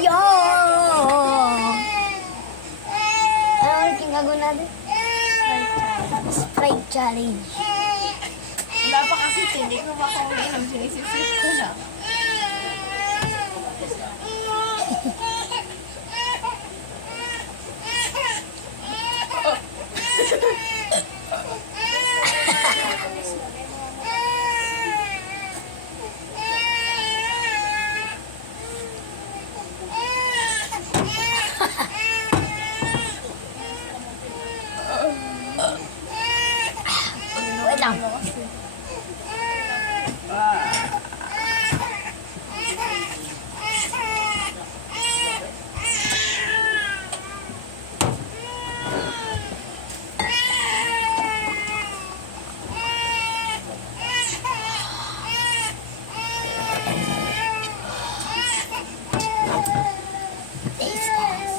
yeah! Ano ulit yung gagawin natin? Sprite challenge. Wala pa kasi hindi ko makauwinom. Sinisip-sip ko na. Wait lang. Taste test.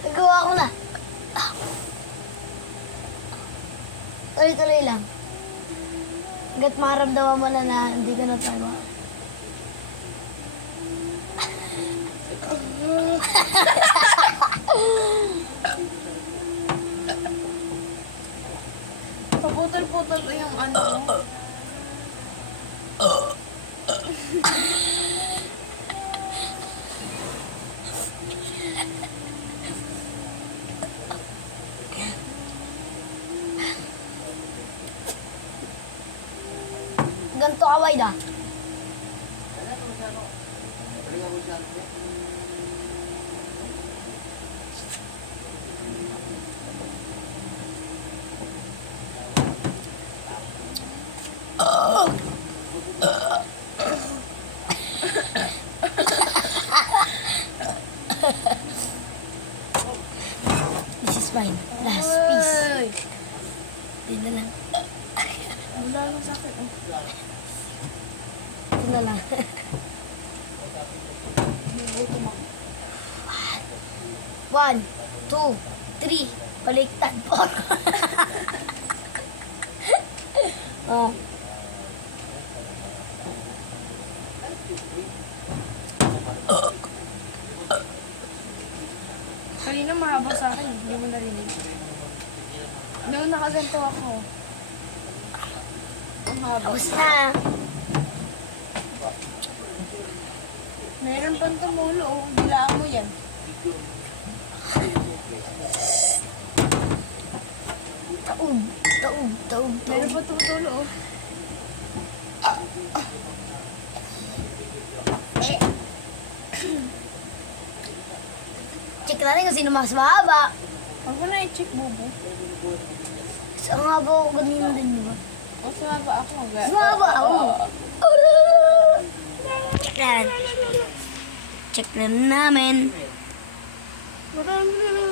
Nagawa ko na. Tuloy-tuloy lang. Hanggat maramdaman mo na hindi ka na tayo. Paputol-putol ko yung ano. Ganito kaway da. This is mine. Last piece. Ito na lang. Wala lang sa akin. Ito na lang. One, two, three. Baliktad po. Oh. Kanina mahaba sa akin. Hindi mo narinig. Noong nakaganto ako. Ang haba. Tapos na. Meron pang tumulo. Oh. Bilaan mo yan. Taob, taob, taob, Meron taob. pa tumutulo. Oh. Check natin kung sino mas mahaba. Huwag mo na i-check, bubo. So, ang haba ko ganyan din, di ba? O, sumaba ako. Mas mahaba ako. Check na. Check na namin. Marami na lang